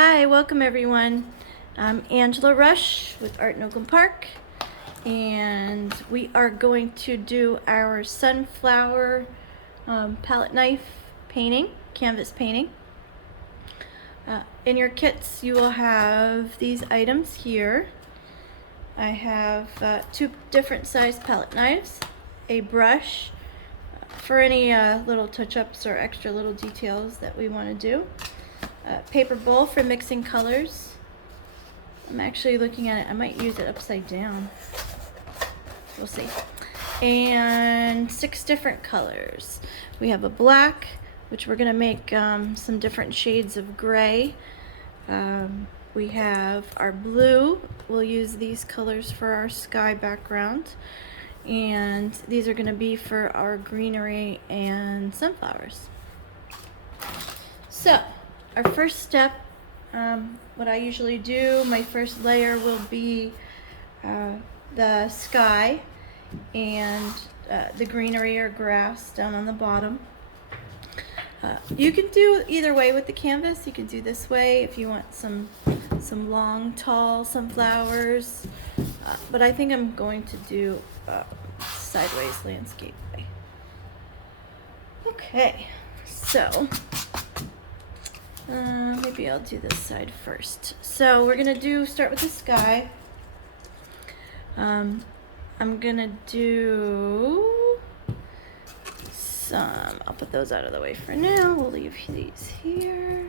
Hi, welcome everyone. I'm Angela Rush with Art in Oakland Park, and we are going to do our sunflower palette knife painting, canvas painting. In your kits you will have these items here. I have two different size palette knives, a brush for any little touch-ups or extra little details that we want to do, paper bowl for mixing colors. I'm actually looking at it. I might use it upside down. We'll see. And 6 different colors. We have a black, which we're going to make some different shades of gray. We have our blue. We'll use these colors for our sky background. And these are going to be for our greenery and sunflowers. So, our first step, what I usually do, my first layer will be the sky and the greenery or grass down on the bottom. You can do either way with the canvas. You can do this way if you want some long, tall sunflowers, but I think I'm going to do sideways landscape way. Okay, so maybe I'll do this side first. So we're gonna start with the sky. I'm gonna do some, I'll put those out of the way for now. We'll leave these here.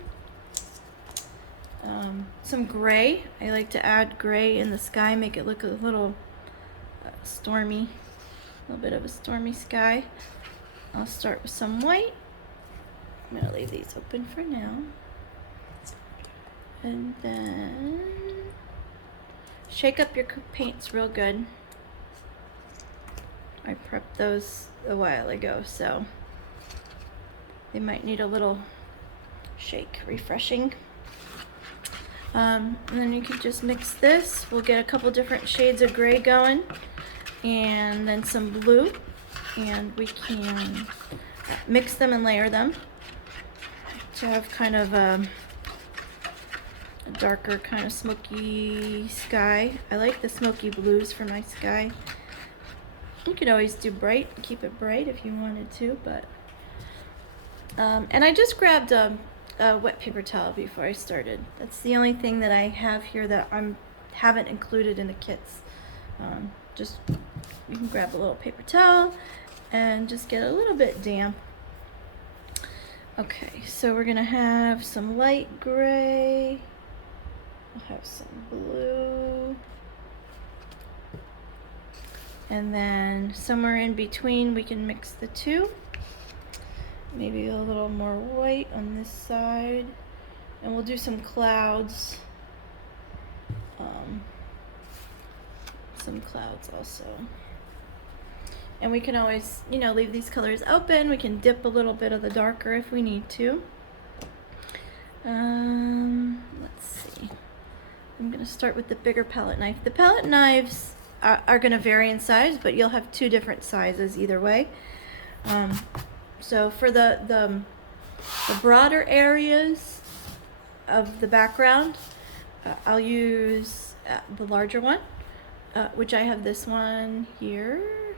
Some gray. I like to add gray in the sky, make it look a little stormy, a little bit of a stormy sky. I'll start with some white. I'm gonna leave these open for now. And then shake up your paints real good. I prepped those a while ago, so they might need a little shake, refreshing. And then you can just mix this. We'll get a couple different shades of gray going, and then some blue, and we can mix them and layer them to have kind of a darker kind of smoky sky. I like the smoky blues for my sky. You could always do bright, keep it bright if you wanted to, but and I just grabbed a wet paper towel before I started. That's the only thing that I have here that I haven't included in the kits. Just you can grab a little paper towel and just get a little bit damp. Okay, so we're gonna have some light gray. We'll have some blue. And then somewhere in between we can mix the two. Maybe a little more white on this side. And we'll do some clouds. Some clouds also. And we can always, leave these colors open. We can dip a little bit of the darker if we need to. Let's see. I'm going to start with the bigger palette knife. The palette knives are going to vary in size, but you'll have 2 different sizes either way. So for the broader areas of the background, I'll use the larger one, which I have this one here.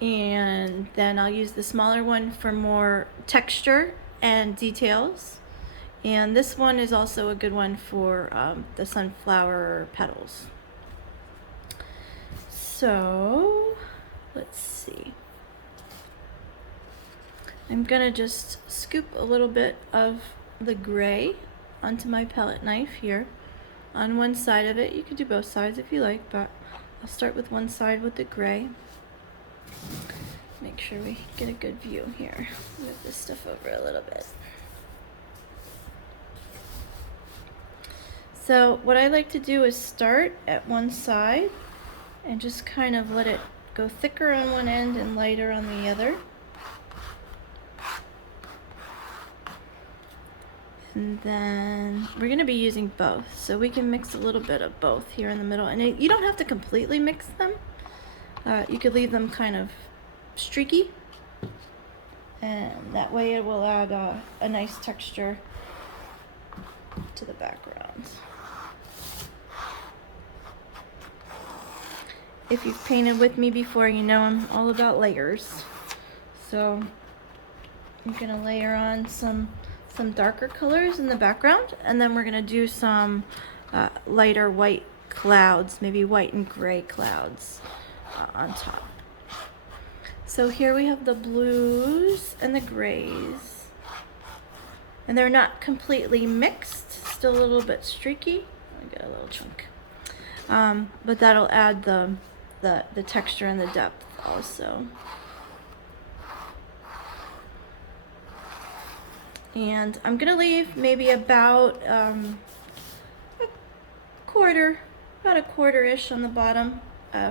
And then I'll use the smaller one for more texture and details. And this one is also a good one for the sunflower petals. So, let's see. I'm gonna just scoop a little bit of the gray onto my palette knife here on one side of it. You could do both sides if you like, but I'll start with one side with the gray. Make sure we get a good view here. Move this stuff over a little bit. So what I like to do is start at one side and just kind of let it go thicker on one end and lighter on the other. And then we're going to be using both, so we can mix a little bit of both here in the middle. And you don't have to completely mix them. You could leave them kind of streaky, and that way it will add a nice texture to the background. If you've painted with me before, you know I'm all about layers. So I'm gonna layer on some darker colors in the background, and then we're gonna do some lighter white clouds, maybe white and gray clouds on top. So here we have the blues and the grays, and they're not completely mixed, still a little bit streaky. I got a little chunk, but that'll add the texture and the depth also. And I'm gonna leave maybe about a quarter-ish on the bottom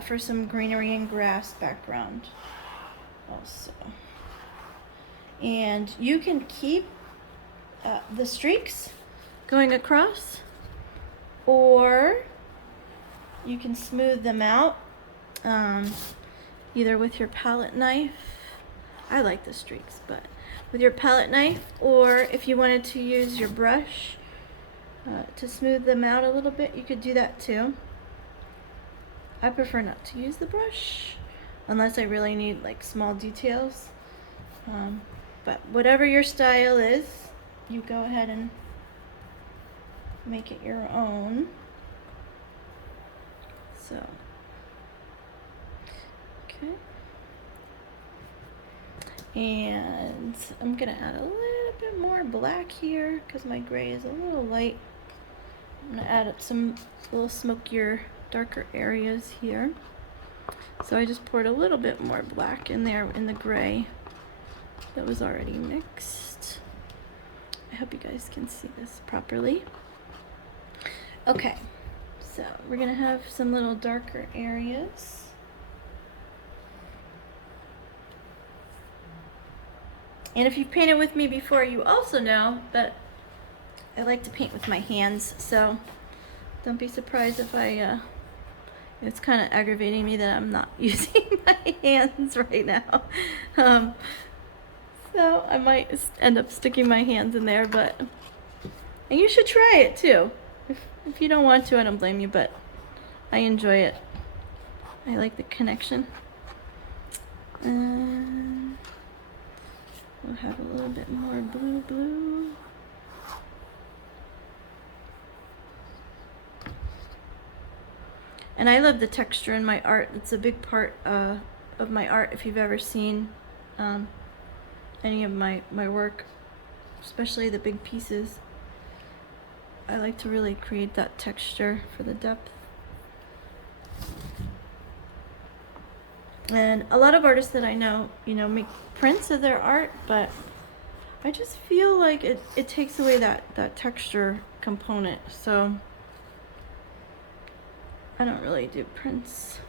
for some greenery and grass background also. And you can keep the streaks going across, or you can smooth them out either with your palette knife. I like the streaks, but with your palette knife, or if you wanted to use your brush to smooth them out a little bit, you could do that too. I prefer not to use the brush unless I really need like small details. But whatever your style is, you go ahead and make it your own. So, okay. And I'm gonna add a little bit more black here because my gray is a little light. I'm gonna add up some little smokier, darker areas here. So I just poured a little bit more black in there in the gray that was already mixed. I hope you guys can see this properly. Okay, so we're gonna have some little darker areas. And if you've painted with me before, you also know that I like to paint with my hands, so don't be surprised if it's kind of aggravating me that I'm not using my hands right now. So I might end up sticking my hands in there, and you should try it too. If you don't want to, I don't blame you, but I enjoy it. I like the connection. And we'll have a little bit more blue. And I love the texture in my art. It's a big part of my art. If you've ever seen any of my work, especially the big pieces, I like to really create that texture for the depth. And a lot of artists that I know, make prints of their art, but I just feel like it takes away that texture component. So I don't really do prints.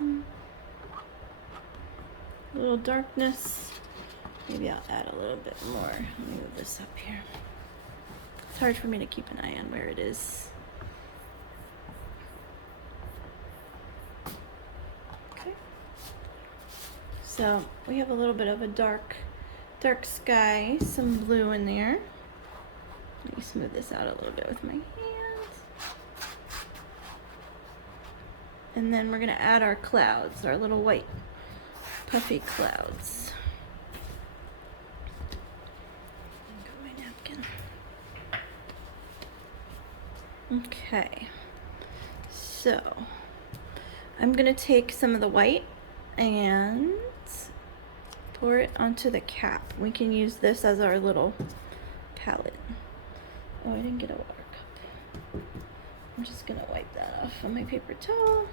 A little darkness. Maybe I'll add a little bit more. Let me move this up here. It's hard for me to keep an eye on where it is. Okay. So we have a little bit of a dark sky, some blue in there. Let me smooth this out a little bit with my hand. And then we're gonna add our clouds, our little white puffy clouds. Got my napkin. Okay, so I'm gonna take some of the white and pour it onto the cap. We can use this as our little palette. Oh, I didn't get a water cup. I'm just gonna wipe that off on my paper towel.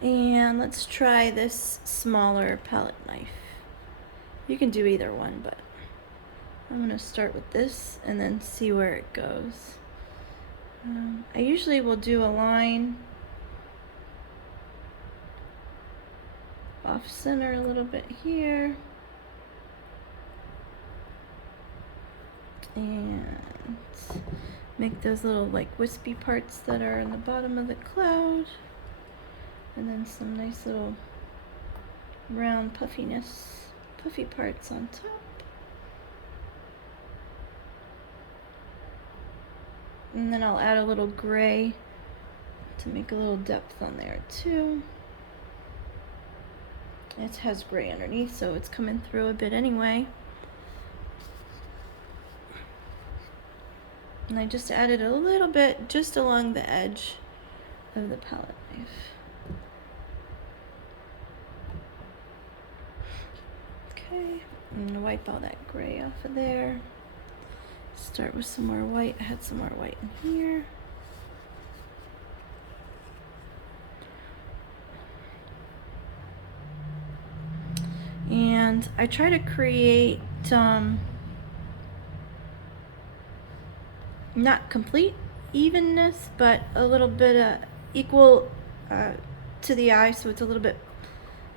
And let's try this smaller palette knife. You can do either one, but I'm gonna start with this and then see where it goes. I usually will do a line off center a little bit here. And make those little like wispy parts that are in the bottom of the cloud. And then some nice little round puffy parts on top. And then I'll add a little gray to make a little depth on there too. It has gray underneath, so it's coming through a bit anyway. And I just added a little bit just along the edge of the palette knife. Okay, I'm gonna wipe all that gray off of there. Start with some more white. I had some more white in here. And I try to create not complete evenness, but a little bit of equal to the eye, so it's a little bit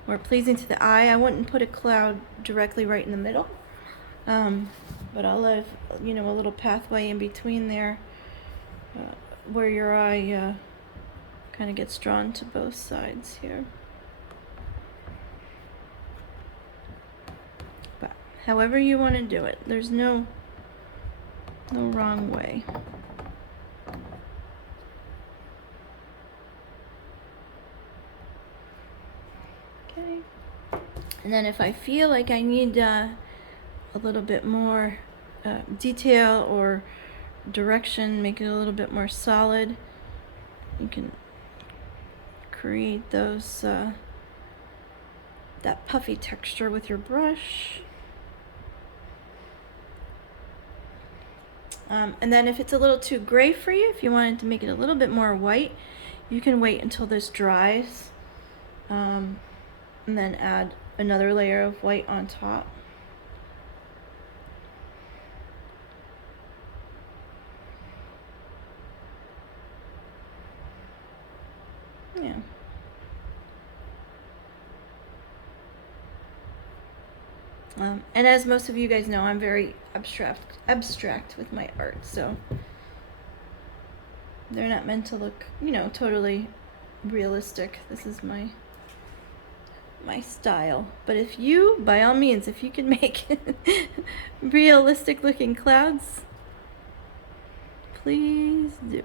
more pleasing to the eye. I wouldn't put a cloud directly right in the middle, but I'll leave, you know, a little pathway in between there where your eye kind of gets drawn to both sides here. But however you want to do it, there's no wrong way. Okay. And then if I feel like I need a little bit more detail or direction, make it a little bit more solid, you can create those that puffy texture with your brush. And then if it's a little too gray for you, if you wanted to make it a little bit more white, you can wait until this dries and then add another layer of white on top. Yeah. And as most of you guys know, I'm very abstract with my art, so they're not meant to look, you know, totally realistic. This is my style. But if you, by all means, if you can make realistic looking clouds, please do.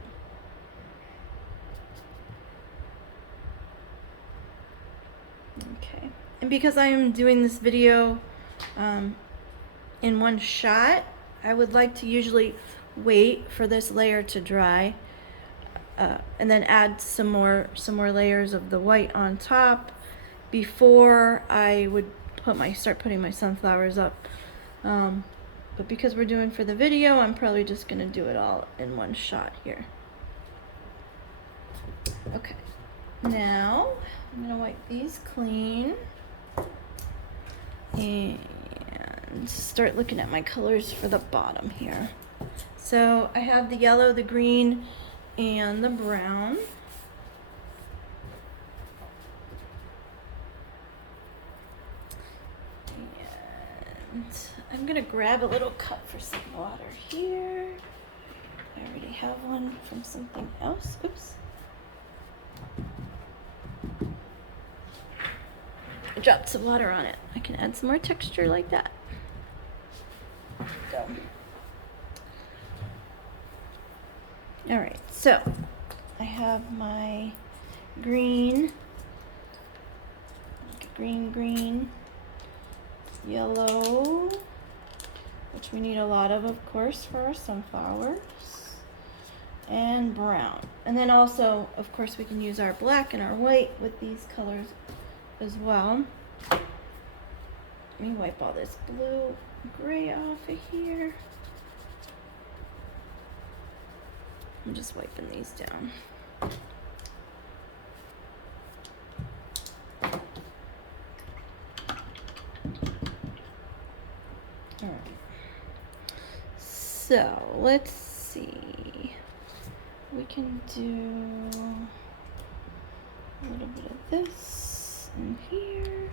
Okay, and because I am doing this video in one shot, I would like to usually wait for this layer to dry and then add some more layers of the white on top before I would start putting my sunflowers up. But because we're doing for the video, I'm probably just gonna do it all in one shot here. Okay, now I'm gonna wipe these clean and start looking at my colors for the bottom here. So I have the yellow, the green, and the brown. And I'm gonna grab a little cup for some water here. I already have one from something else. Oops. I dropped some water on it. I can add some more texture like that. So. All right, so I have my green, yellow, which we need a lot of course, for our sunflowers, and brown. And then also, of course, we can use our black and our white with these colors as well. Let me wipe all this blue gray off of here. I'm just wiping these down. All right. So let's see. We can do a little bit of this in here.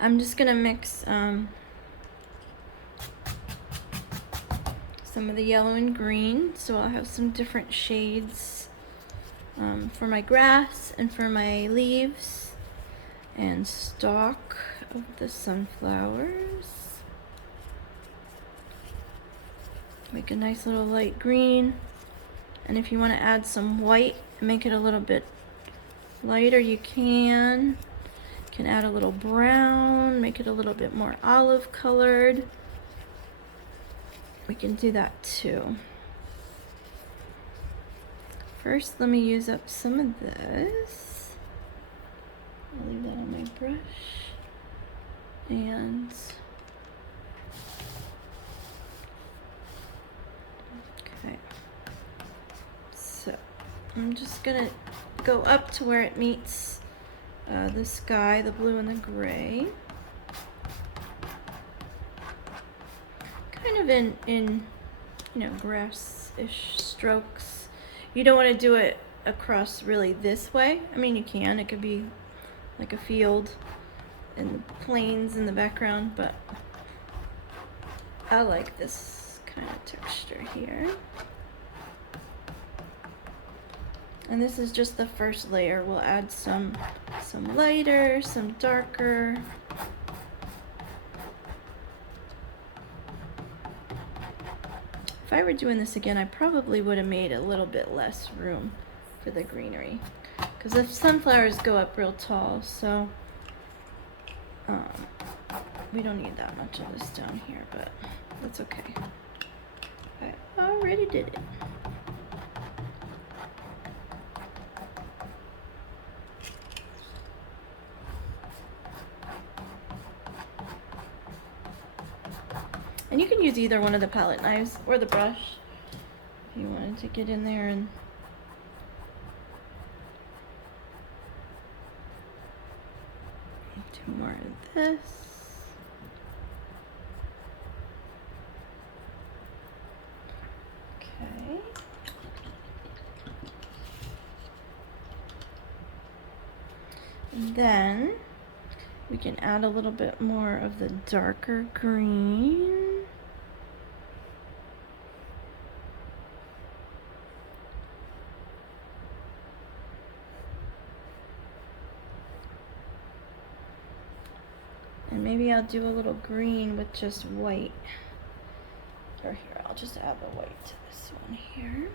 I'm just gonna mix some of the yellow and green, so I'll have some different shades for my grass and for my leaves and stalk of the sunflowers. Make a nice little light green. And if you want to add some white and make it a little bit lighter, you can. You can add a little brown, make it a little bit more olive colored. We can do that too. First, let me use up some of this. I'll leave that on my brush. And okay. So I'm just gonna go up to where it meets the sky, the blue and the gray. Kind of in you know, grass-ish strokes. You don't want to do it across really this way. I mean, you can. It could be like a field and the plains in the background, but I like this kind of texture here. And this is just the first layer. We'll add some lighter, some darker. If I were doing this again, I probably would have made a little bit less room for the greenery, because the sunflowers go up real tall, so we don't need that much of this down here, but that's okay. I already did it. And you can use either one of the palette knives or the brush if you wanted to get in there and do more of this. Okay. And then we can add a little bit more of the darker green. And maybe I'll do a little green with just white. Or here, I'll just add the white to this one here.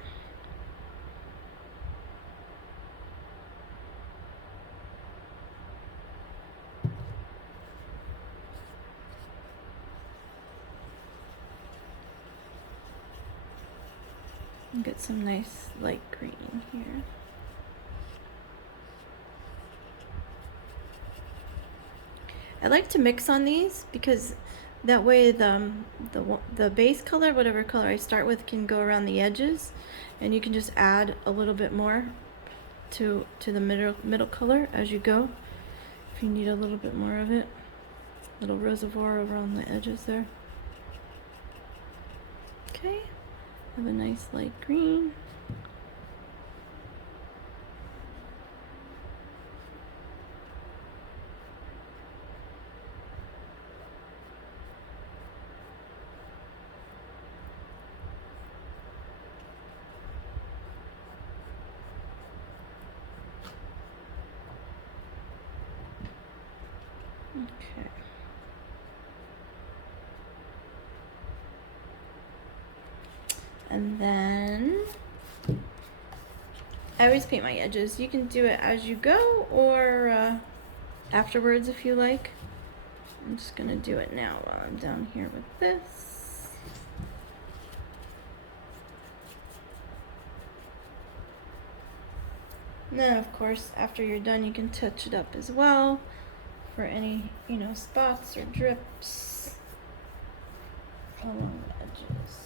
And get some nice light green here. I like to mix on these because that way the base color, whatever color I start with, can go around the edges, and you can just add a little bit more to the middle color as you go. If you need a little bit more of it, little reservoir around the edges there. Okay, have a nice light green. Okay. And then I always paint my edges. You can do it as you go or afterwards if you like. I'm just gonna do it now while I'm down here with this. And then of course after you're done you can touch it up as well for any, you know, spots or drips along the edges.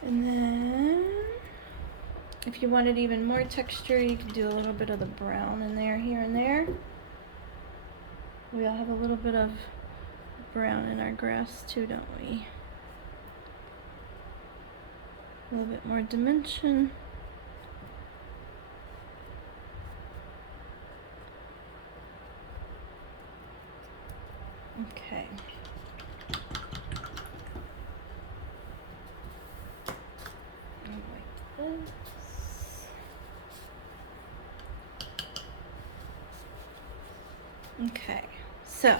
And then if you wanted even more texture, you can do a little bit of the brown in there, here and there. We all have a little bit of brown in our grass too, don't we? A little bit more dimension. Okay. Like this. Okay, So,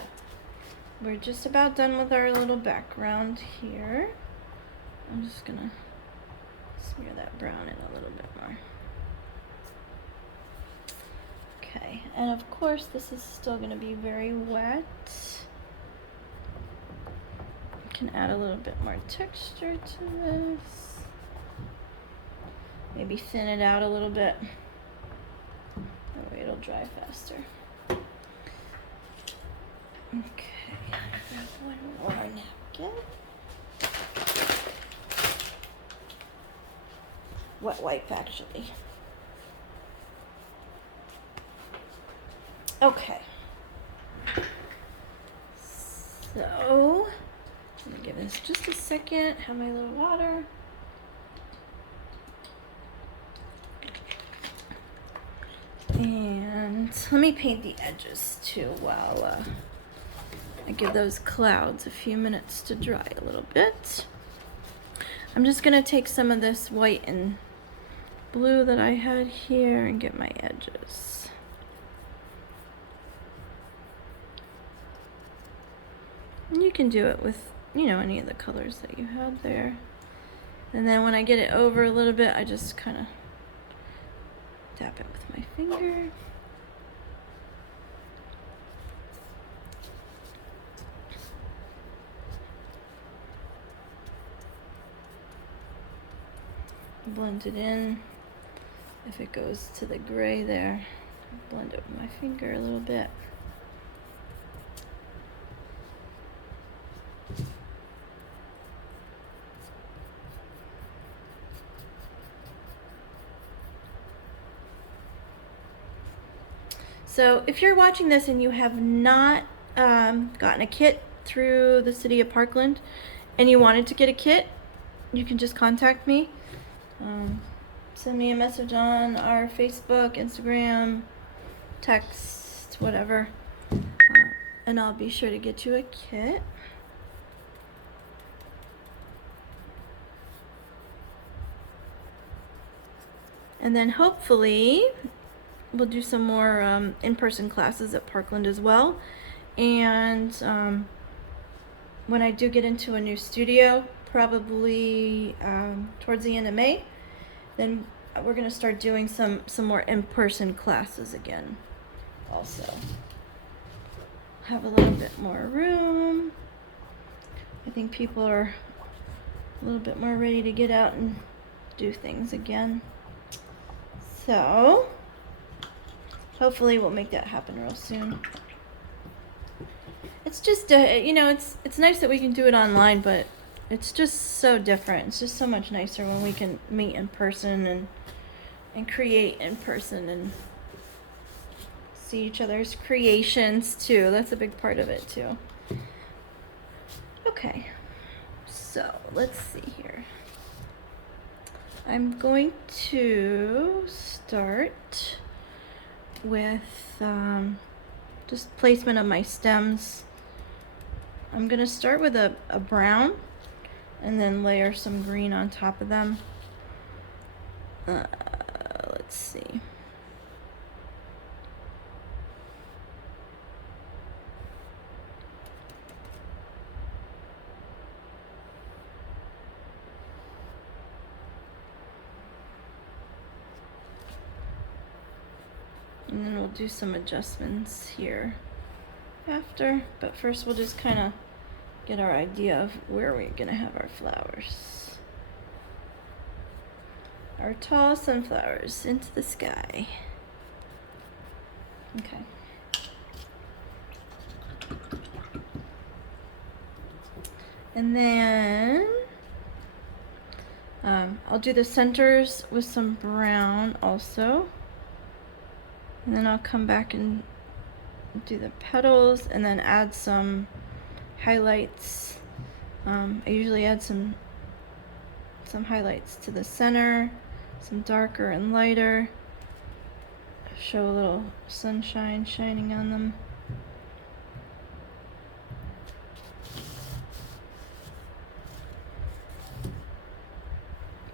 we're just about done with our little background here. I'm just gonna smear that brown in a little bit more. Okay, and of course this is still gonna be very wet. I can add a little bit more texture to this. Maybe thin it out a little bit. That way it'll dry faster. Okay, grab one more napkin. Wet wipe, actually. Okay. So, I'm gonna give this just a second. Have my little water. And let me paint the edges too while I give those clouds a few minutes to dry a little bit. I'm just gonna take some of this white and blue that I had here and get my edges. And you can do it with, you know, any of the colors that you had there. And then when I get it over a little bit, I just kind of tap it with my finger. Blend it in. If it goes to the gray there, blend it with my finger a little bit. So if you're watching this and you have not gotten a kit through the city of Parkland and you wanted to get a kit, you can just contact me. Send me a message on our Facebook, Instagram, text, whatever, and I'll be sure to get you a kit. And then hopefully we'll do some more in-person classes at Parkland as well. And when I do get into a new studio, probably towards the end of May, then we're gonna start doing some more in-person classes again. Also, have a little bit more room. I think people are a little bit more ready to get out and do things again. So hopefully we'll make that happen real soon. It's just, you know, it's nice that we can do it online, but it's just so different. It's just so much nicer when we can meet in person and create in person and see each other's creations too. That's a big part of it too. Okay, so let's see here. I'm going to start with just placement of my stems. I'm gonna start with a brown and then layer some green on top of them. Let's see. And then we'll do some adjustments here after, but first we'll just kind of get our idea of where we're gonna have our flowers. Our tall sunflowers into the sky. Okay. And then I'll do the centers with some brown also. And then I'll come back and do the petals and then add some highlights. I usually add some highlights to the center, some darker and lighter. Show a little sunshine shining on them.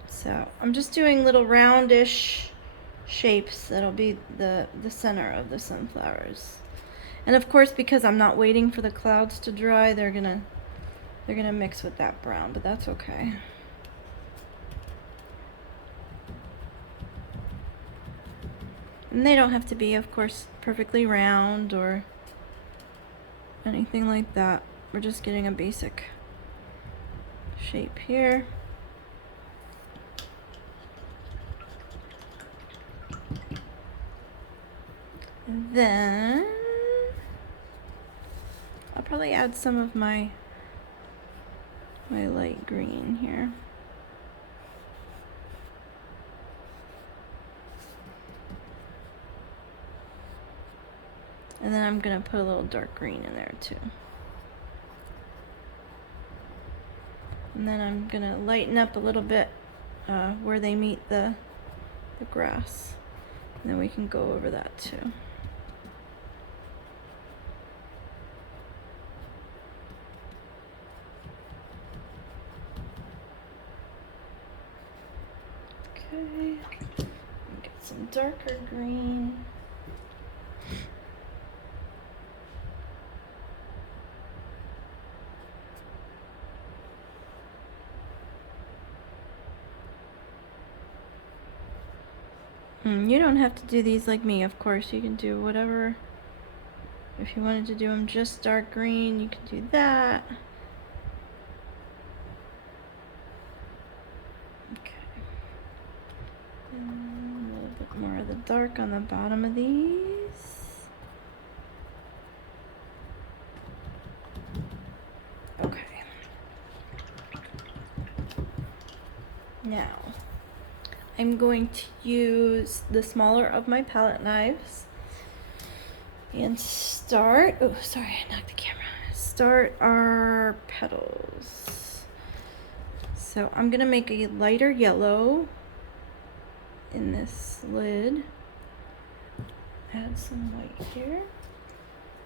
So I'm just doing little roundish shapes that'll be the center of the sunflowers. And of course, because I'm not waiting for the clouds to dry, they're gonna mix with that brown, but that's okay. And they don't have to be, of course, perfectly round or anything like that. We're just getting a basic shape here. And then I'll probably add some of my light green here. And then I'm gonna put a little dark green in there too. And then I'm gonna lighten up a little bit where they meet the grass. And then we can go over that too. Okay, get some darker green. You don't have to do these like me, of course. You can do whatever. If you wanted to do them just dark green, you can do that. Okay. And a little bit more of the dark on the bottom of these. Okay. Now, I'm going to use the smaller of my palette knives and start, oh sorry, I knocked the camera. Start our petals. So I'm gonna make a lighter yellow in this lid. Add some white here.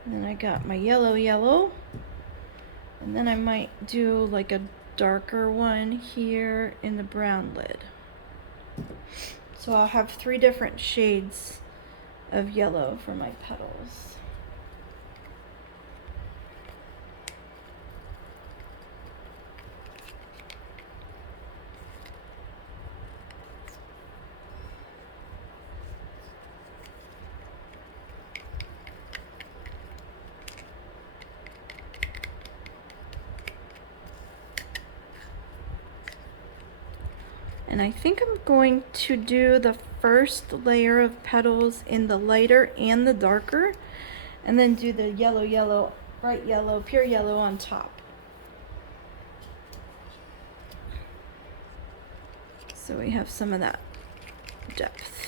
And then I got my yellow. And then I might do like a darker one here in the brown lid. So I'll have 3 different shades of yellow for my petals. And I think I'm going to do the first layer of petals in the lighter and the darker, and then do the yellow, bright yellow, pure yellow on top. So we have some of that depth.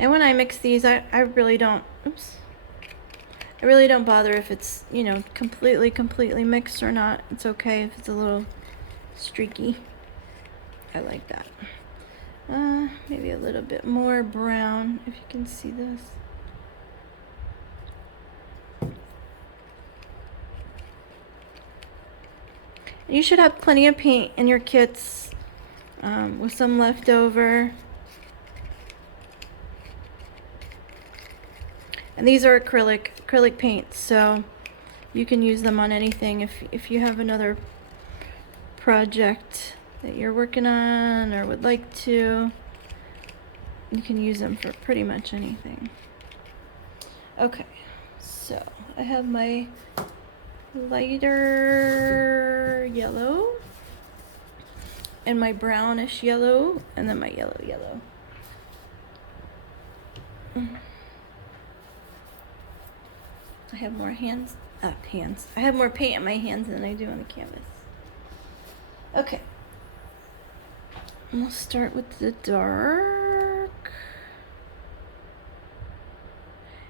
And when I mix these, I really don't, I really don't bother if it's, you know, completely mixed or not. It's okay if it's a little streaky. I like that. Maybe a little bit more brown, if you can see this. You should have plenty of paint in your kits, with some left over. And these are acrylic paints, so you can use them on anything. If you have another project that you're working on or would like to, you can use them for pretty much anything. Okay, so I have my lighter yellow and my brownish yellow and then my yellow. I have more I have more paint in my hands than I do on the canvas. Okay. We'll start with the dark.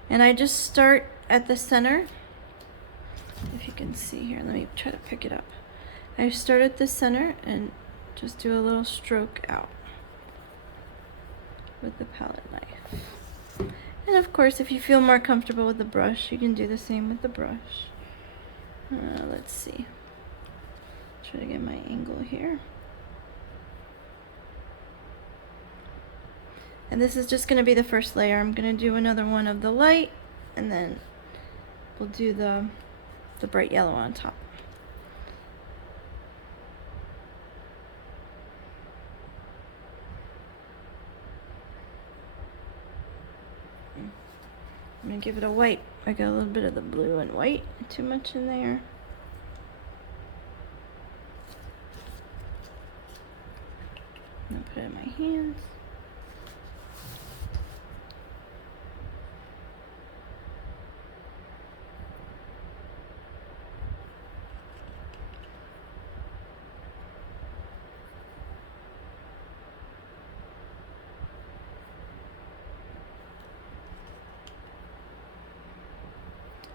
And I just start at the center. If you can see here, let me try to pick it up. I start at the center and just do a little stroke out with the palette knife. And of course, if you feel more comfortable with the brush, you can do the same with the brush. Let's see. Try to get my angle here. And this is just going to be the first layer. I'm going to do another one of the light, and then we'll do the bright yellow on top. I'm going to give it a white. I got a little bit of the blue and white, too much in there. I'm going to put it in my hands.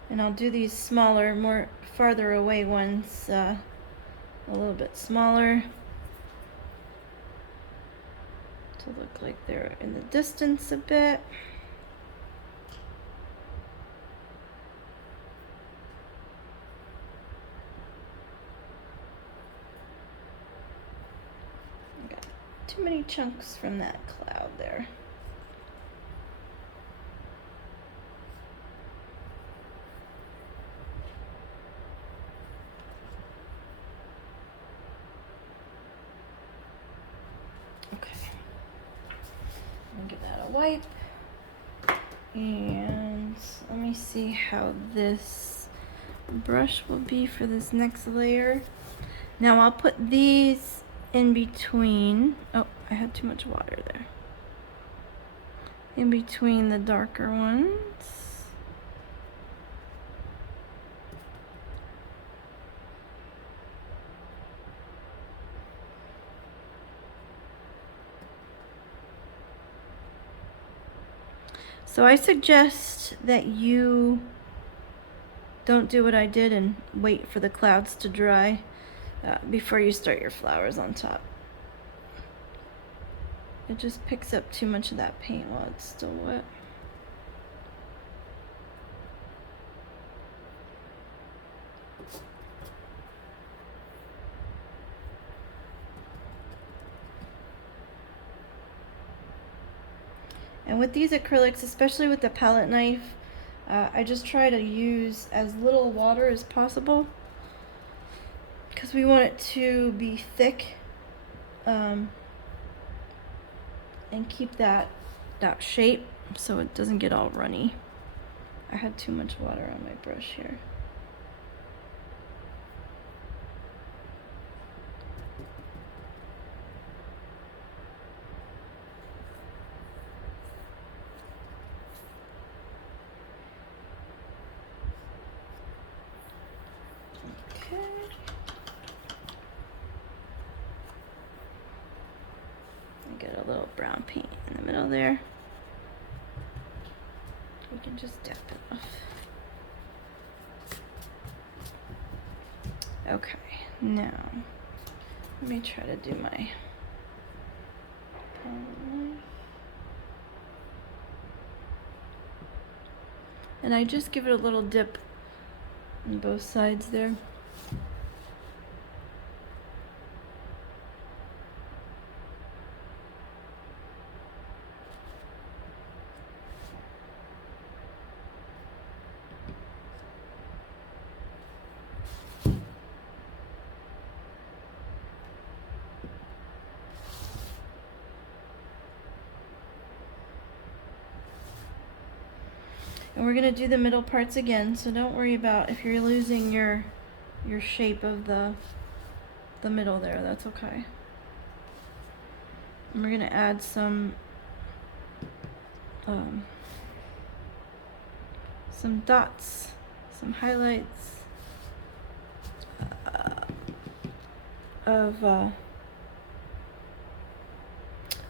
And I'll do these smaller, more farther away ones, a little bit smaller, to look like they're in the distance a bit. I got too many chunks from that cloud there. Okay, I'm gonna give that a wipe, and let me see how this brush will be for this next layer. Now I'll put these in between. Oh, I had too much water there. In between the darker ones. So I suggest that you don't do what I did and wait for the clouds to dry before you start your flowers on top. It just picks up too much of that paint while it's still wet. And with these acrylics, especially with the palette knife, I just try to use as little water as possible because we want it to be thick and keep that shape so it doesn't get all runny. I had too much water on my brush here. Okay. I get a little brown paint in the middle there. You can just dab it off. Okay, now let me try to do my and I just give it a little dip on both sides there. And we're gonna do the middle parts again, so don't worry about if you're losing your shape of the middle there, that's okay. And we're gonna add some dots, some highlights of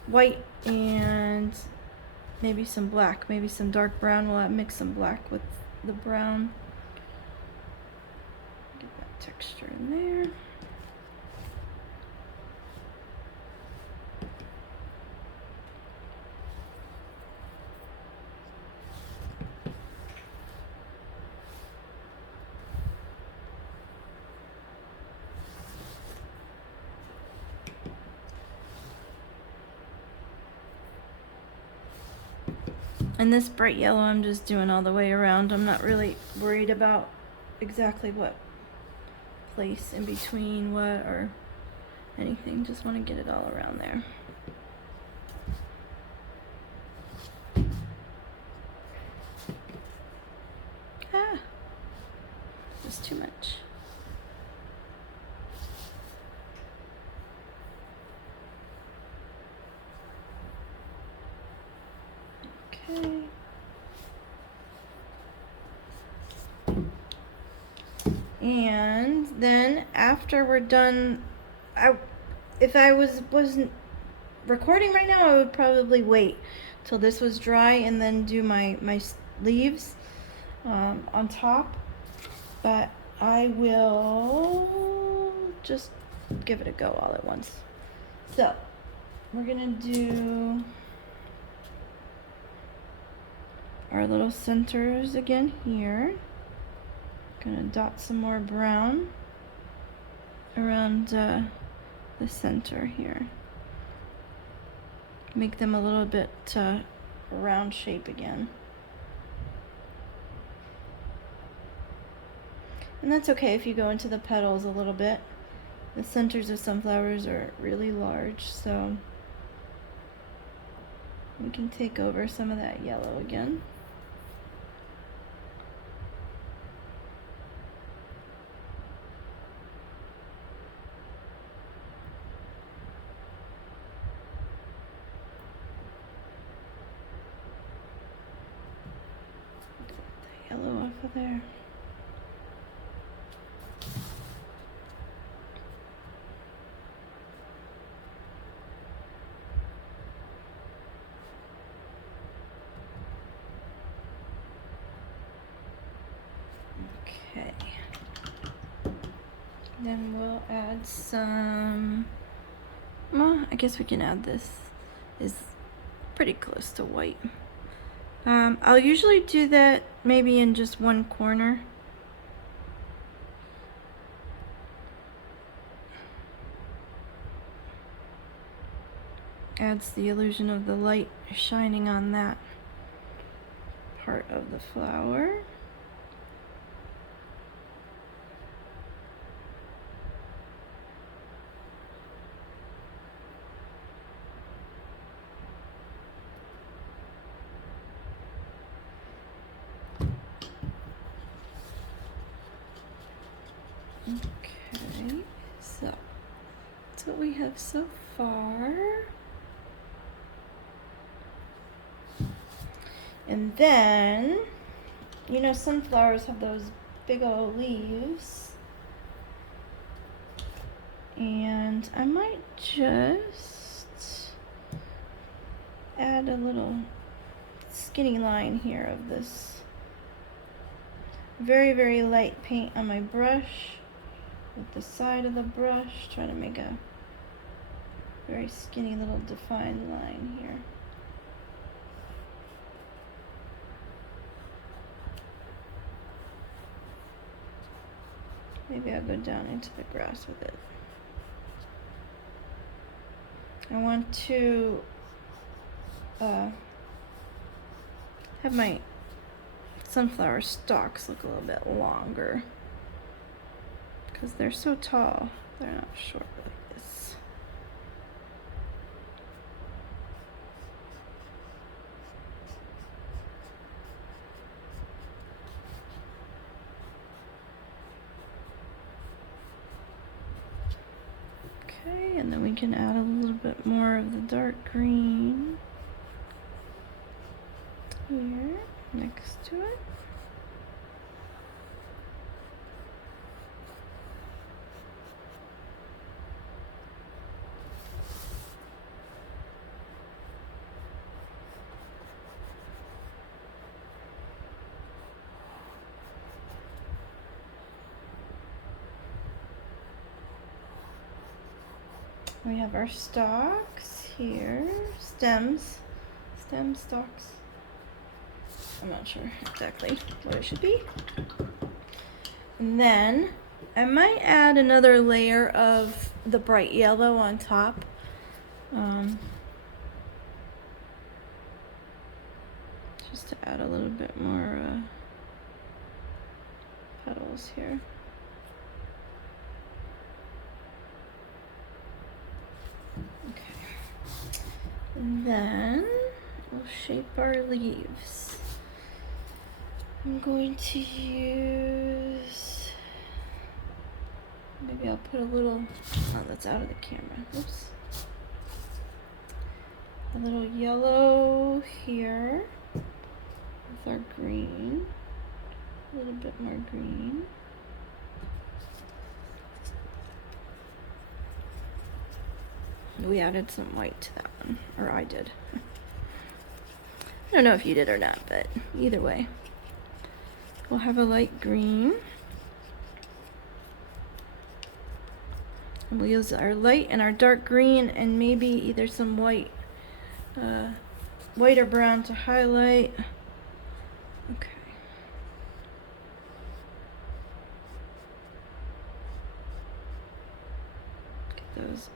white and maybe some black, maybe some dark brown. We'll mix some black with the brown. Get that texture in there. And this bright yellow I'm just doing all the way around. I'm not really worried about exactly what place in between what or anything. Just want to get it all around there. Ah, just too much. Okay. And then after we're done, if I wasn't recording right now, I would probably wait till this was dry and then do my leaves on top. But I will just give it a go all at once. So we're gonna do our little centers again here. Gonna dot some more brown around the center here. Make them a little bit round shape again. And that's okay if you go into the petals a little bit. The centers of sunflowers are really large, so we can take over some of that yellow again. Yellow off of there. Okay. Then we'll add some, well, I guess we can add this. Is pretty close to white. I'll usually do that maybe in just one corner. Adds the illusion of the light shining on that part of the flower. Okay, so that's what we have so far. And then, you know, sunflowers have those big old leaves. And I might just add a little skinny line here of this very, very light paint on my brush with the side of the brush, trying to make a very skinny little defined line here. Maybe I'll go down into the grass with it. I want to have my sunflower stalks look a little bit longer because they're so tall. They're not short like this. Okay, and then we can add a little bit more of the dark green here next to it. We have our stalks here, stem stalks. I'm not sure exactly what it should be. And then I might add another layer of the bright yellow on top. just to add a little bit more petals here. Okay. And then we'll shape our leaves. I'm going to use, maybe I'll put a little, oh, that's out of the camera. Oops. A little yellow here with our green. A little bit more green. We added some white to that one, or I did. I don't know if you did or not, but either way. We'll have a light green. And we'll use our light and our dark green and maybe either some white, white or brown to highlight. Okay. Get those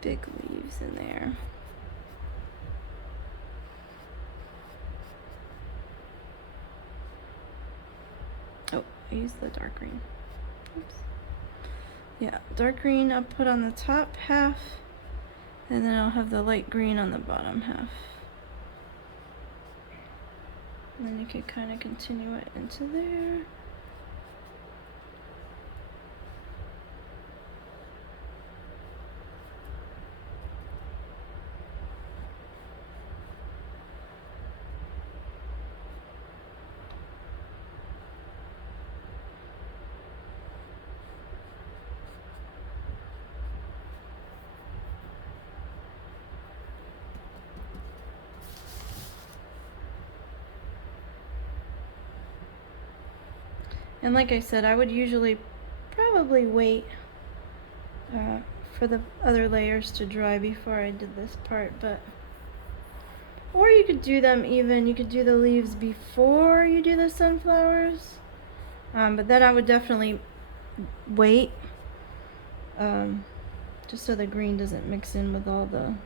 big leaves in there. Oh, I used the dark green. Oops. Yeah, dark green I'll put on the top half, and then I'll have the light green on the bottom half. And then you can kind of continue it into there. And like I said, I would usually probably wait for the other layers to dry before I did this part, but or you could do them even, you could do the leaves before you do the sunflowers, but then I would definitely wait, just so the green doesn't mix in with all the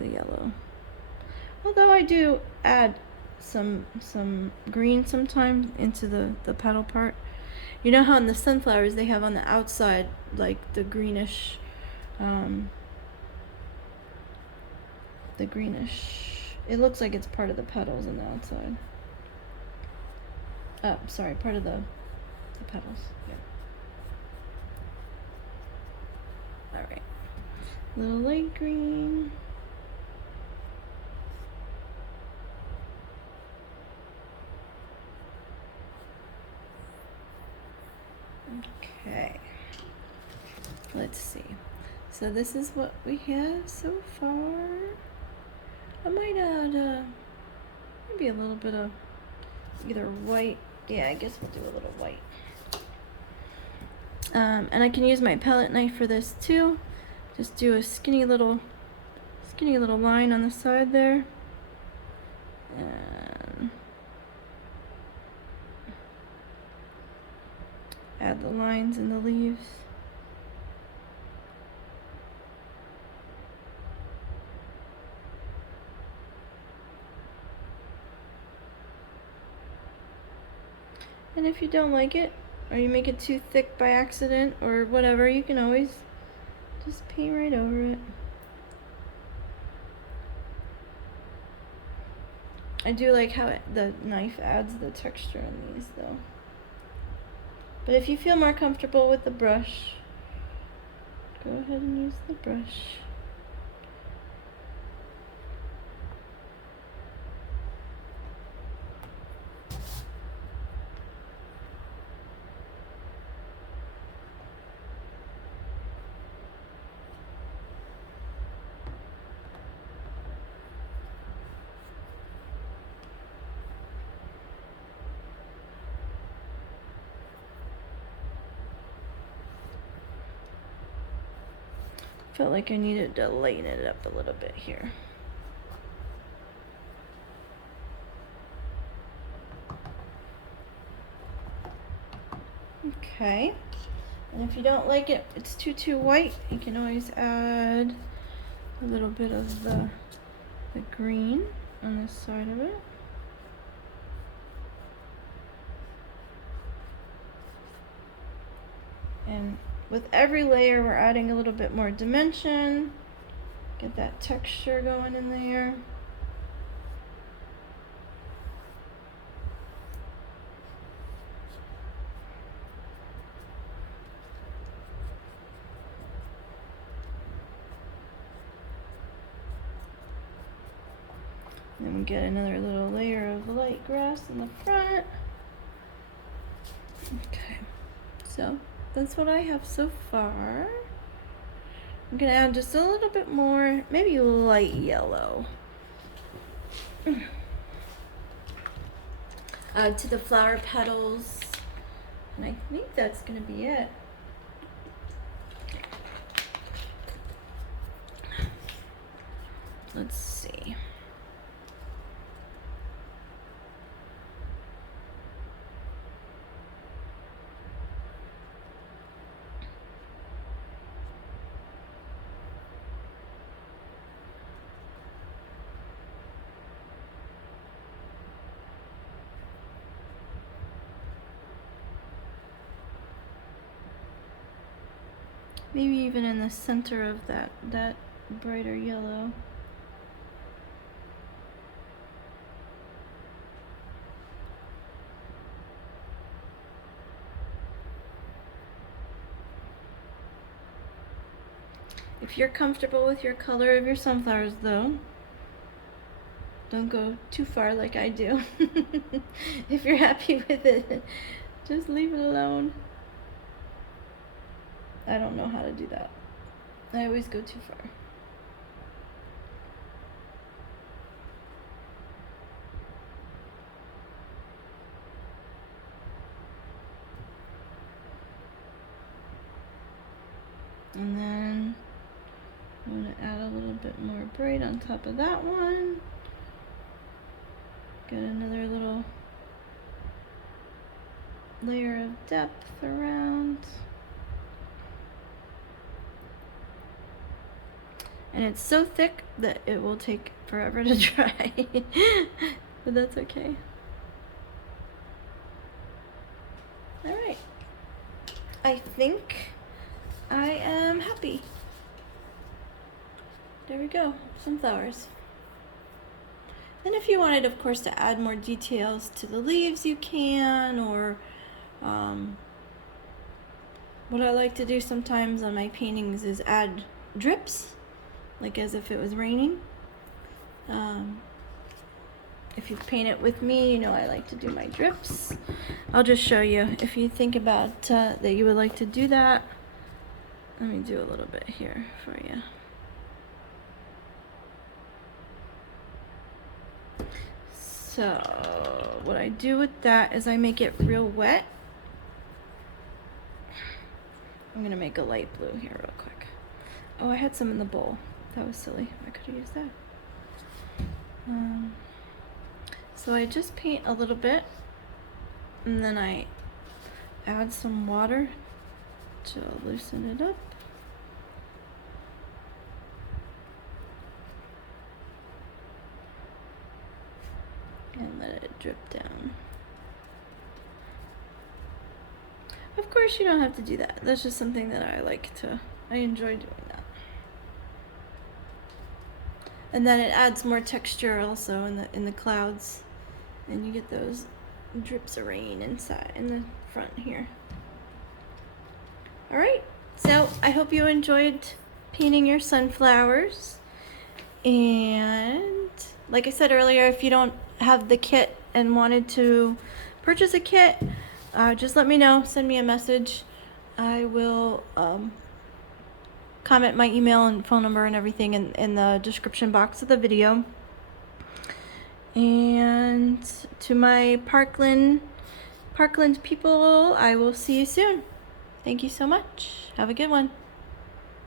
yellow. Although I do add some green sometimes into the petal part. You know how in the sunflowers they have on the outside like the greenish, it looks like it's part of the petals on the outside. Oh, sorry, part of the petals. Yeah. All right, little light green. Okay, let's see. So this is what we have so far. I might add maybe a little bit of either white. Yeah, I guess we'll do a little white. And I can use my palette knife for this too. Just do a skinny little line on the side there. And add the lines in the leaves. And if you don't like it, or you make it too thick by accident, or whatever, you can always just paint right over it. I do like how the knife adds the texture in these though. But if you feel more comfortable with the brush, go ahead and use the brush. Felt like I needed to lighten it up a little bit here. Okay, and if you don't like it, it's too white, you can always add a little bit of the green. on this side of it. And with every layer, we're adding a little bit more dimension. Get that texture going in there. Then we get another little layer of light grass in the front. Okay, so that's what I have so far. I'm gonna add just a little bit more, maybe light yellow, to the flower petals, and I think that's gonna be it. Let's see. Maybe even in the center of that brighter yellow. If you're comfortable with your color of your sunflowers though, don't go too far like I do. If you're happy with it, just leave it alone. I don't know how to do that. I always go too far. And then I'm going to add a little bit more bright on top of that one. Get another little layer of depth around. And it's so thick that it will take forever to dry, but that's okay. All right, I think I am happy. There we go, sunflowers. And if you wanted, of course, to add more details to the leaves, you can, or what I like to do sometimes on my paintings is add drips, like as if it was raining. If you paint it with me, you know I like to do my drips. I'll just show you if you think about that you would like to do that. Let me do a little bit here for you. So what I do with that is I make it real wet. I'm gonna make a light blue here real quick. Oh, I had some in the bowl. That was silly. I could have used that. So I just paint a little bit, and then I add some water to loosen it up. And let it drip down. Of course, you don't have to do that. That's just something that I enjoy doing that. And then it adds more texture also in the clouds, and you get those drips of rain inside in the front here. All right, so I hope you enjoyed painting your sunflowers. And like I said earlier, if you don't have the kit and wanted to purchase a kit, just let me know. Send me a message. I will comment my email and phone number and everything in the description box of the video. And to my Parkland people, I will see you soon. Thank you so much. Have a good one.